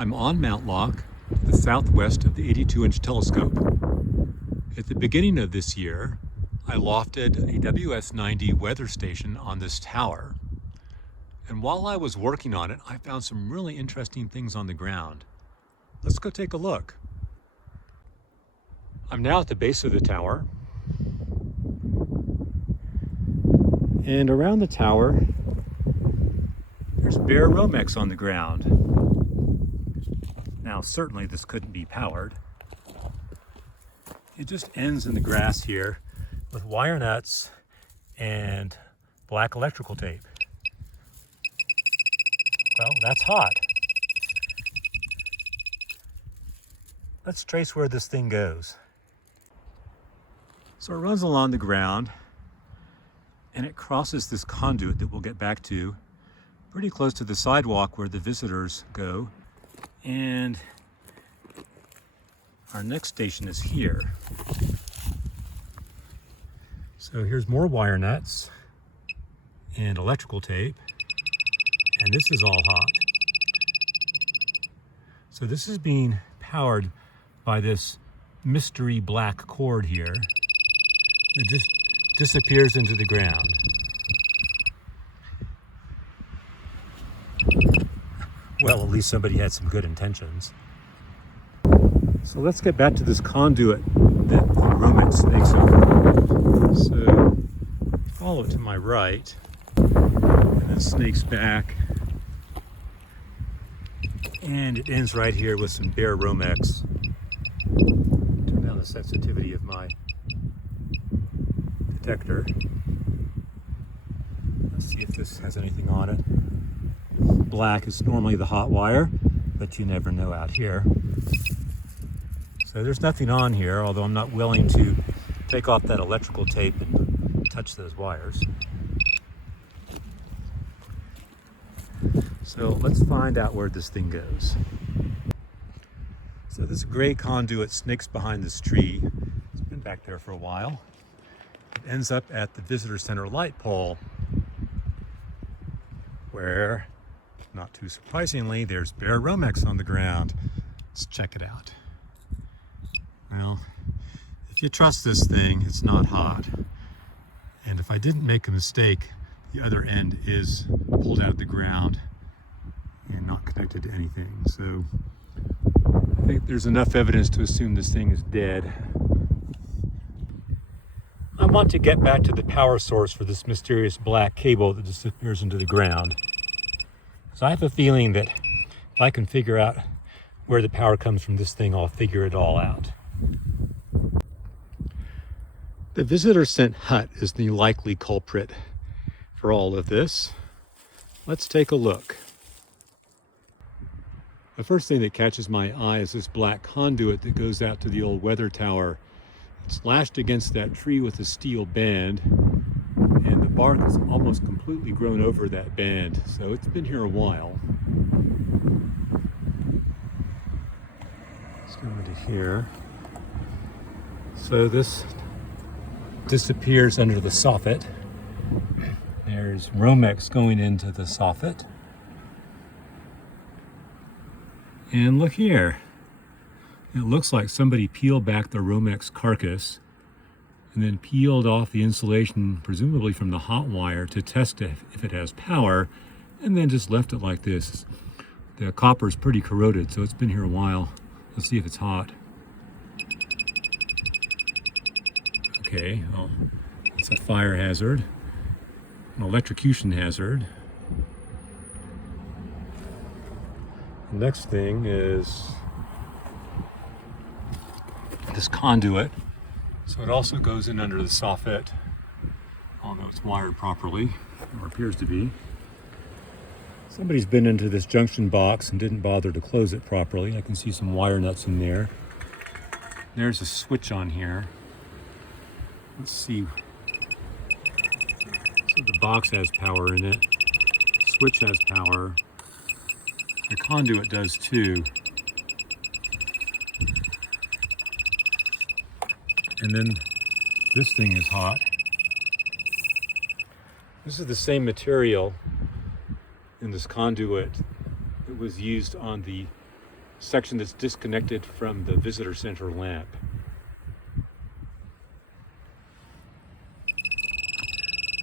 I'm on Mount Loch, the southwest of the 82-inch telescope. At the beginning of this year, I lofted a WS-90 weather station on this tower. And while I was working on it, I found some really interesting things on the ground. Let's go take a look. I'm now at the base of the tower. And around the tower, there's bare Romex on the ground. Now, certainly this couldn't be powered. It just ends in the grass here with wire nuts and black electrical tape. Well, that's hot. Let's trace where this thing goes. So it runs along the ground and it crosses this conduit that we'll get back to pretty close to the sidewalk where the visitors go. And our next station is here. So here's more wire nuts and electrical tape, and this is all hot. So this is being powered by this mystery black cord here that just disappears into the ground. Well, at least somebody had some good intentions. So let's get back to this conduit that the Romex snakes over. So follow it to my right, and then snakes back. And it ends right here with some bare Romex. Turn down the sensitivity of my detector. Let's see if this has anything on it. Black is normally the hot wire, but you never know out here. So there's nothing on here, although I'm not willing to take off that electrical tape and touch those wires. So let's find out where this thing goes. So this gray conduit snakes behind this tree. It's been back there for a while. It ends up at the visitor center light pole, where, not too surprisingly, there's bare Romex on the ground. Let's check it out. Well, if you trust this thing, it's not hot. And if I didn't make a mistake, the other end is pulled out of the ground and not connected to anything. So I think there's enough evidence to assume this thing is dead. I want to get back to the power source for this mysterious black cable that disappears into the ground. So I have a feeling that if I can figure out where the power comes from this thing, I'll figure it all out. The visitor sent hut is the likely culprit for all of this. Let's take a look. The first thing that catches my eye is this black conduit that goes out to the old weather tower. It's lashed against that tree with a steel band, and the bark is almost completely grown over that band, so it's been here a while. Let's go into here. So this disappears under the soffit. There's Romex going into the soffit. And look here. It looks like somebody peeled back the Romex carcass and then peeled off the insulation, presumably from the hot wire, to test if it has power, and then just left it like this. The copper is pretty corroded, so it's been here a while. Let's see if it's hot. Okay, well, it's a fire hazard, an electrocution hazard. The next thing is this conduit. So it also goes in under the soffit, although it's wired properly, or appears to be. Somebody's been into this junction box and didn't bother to close it properly. I can see some wire nuts in there. There's a switch on here. Let's see. So the box has power in it. The switch has power. The conduit does too. And then this thing is hot. This is the same material in this conduit that was used on the section that's disconnected from the visitor center lamp.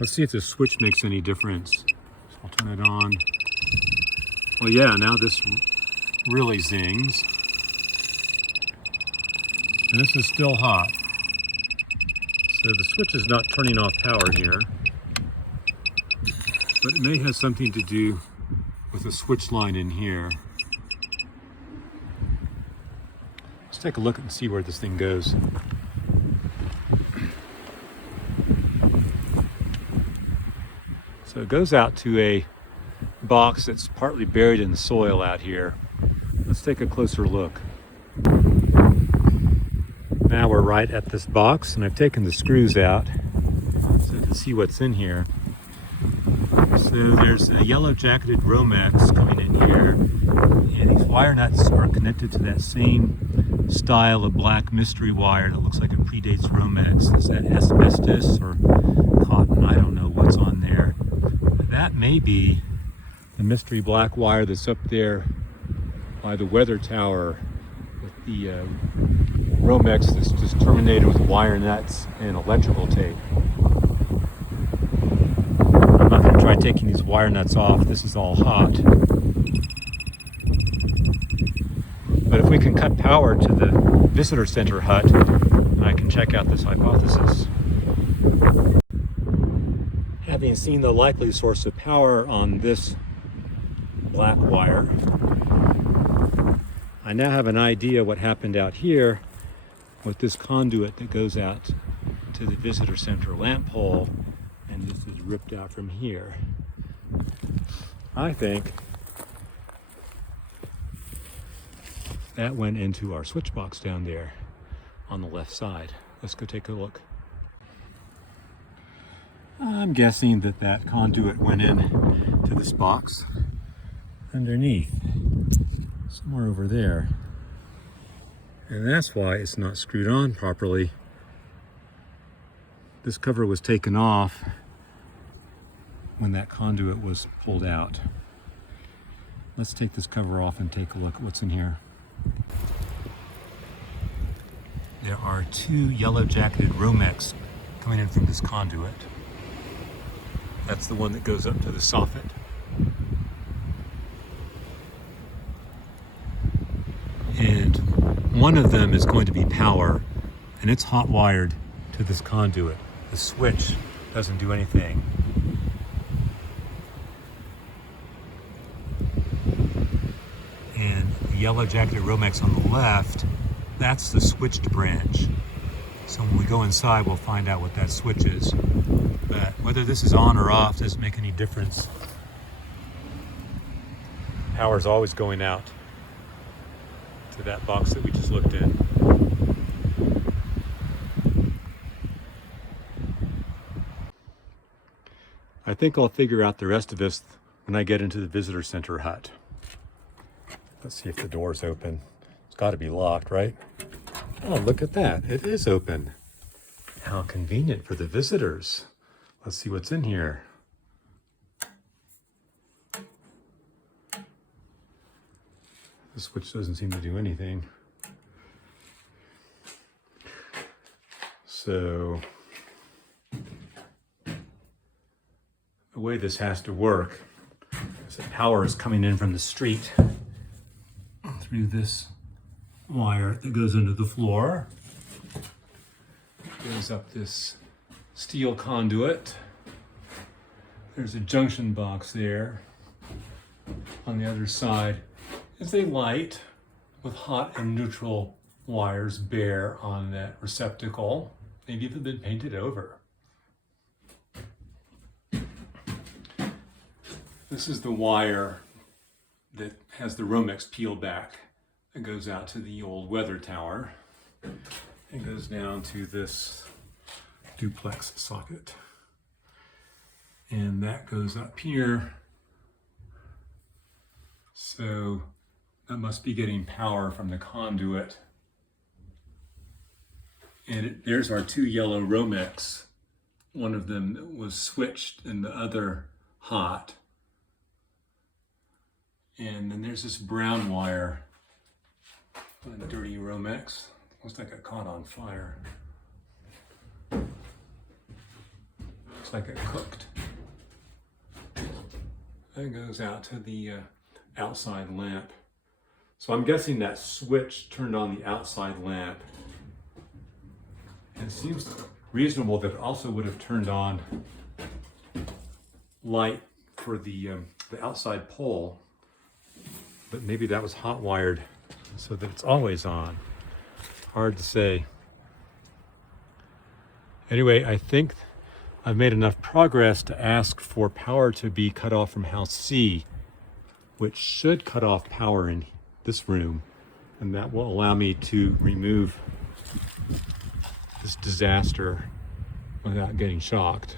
Let's see if the switch makes any difference. So I'll turn it on. Well, yeah, now this really zings. And this is still hot. So the switch is not turning off power here, but it may have something to do with the switch line in here. Let's take a look and see where this thing goes. So it goes out to a box that's partly buried in the soil out here. Let's take a closer look. Now we're right at this box, and I've taken the screws out so you can see what's in here. So there's a yellow jacketed Romex coming in here, and these wire nuts are connected to that same style of black mystery wire that looks like it predates Romex. Is that asbestos or cotton? I don't know what's on there. That may be the mystery black wire that's up there by the weather tower with the Romex that's just terminated with wire nuts and electrical tape. I'm not going to try taking these wire nuts off. This is all hot. But if we can cut power to the visitor center hut, then I can check out this hypothesis. Having seen the likely source of power on this black wire, I now have an idea what happened out here with this conduit that goes out to the visitor center lamp pole, and this is ripped out from here. I think that went into our switch box down there on the left side. Let's go take a look. I'm guessing that that conduit went in to this box underneath, somewhere over there. And that's why it's not screwed on properly. This cover was taken off when that conduit was pulled out. Let's take this cover off and take a look at what's in here. There are two yellow jacketed Romex coming in from this conduit. That's the one that goes up to the soffit. And one of them is going to be power, and it's hot wired to this conduit. The switch doesn't do anything. And the yellow jacketed Romex on the left, that's the switched branch. So when we go inside, we'll find out what that switch is. But whether this is on or off doesn't make any difference. Power's always going out to that box that we just looked in. I think I'll figure out the rest of this when I get into the visitor center hut. Let's see if the door's open. It's got to be locked, right? Oh, look at that. It is open. How convenient for the visitors. Let's see what's in here. The switch doesn't seem to do anything. So the way this has to work is that power is coming in from the street through this wire that goes into the floor. Goes up this steel conduit. There's a junction box there. On the other side is a light with hot and neutral wires bare on that receptacle. Maybe even been painted over. This is the wire that has the Romex peeled back. It goes out to the old weather tower. It goes down to this duplex socket. And that goes up here. So that must be getting power from the conduit. And there's our two yellow Romex. One of them was switched and the other hot. And then there's this brown wire A dirty Romex. Looks like it caught on fire. Looks like it cooked. That goes out to the outside lamp. So I'm guessing that switch turned on the outside lamp. And it seems reasonable that it also would have turned on light for the outside pole, but maybe that was hot wired so that it's always on. Hard to say. Anyway, I think I've made enough progress to ask for power to be cut off from house C, which should cut off power in this room, and that will allow me to remove this disaster without getting shocked.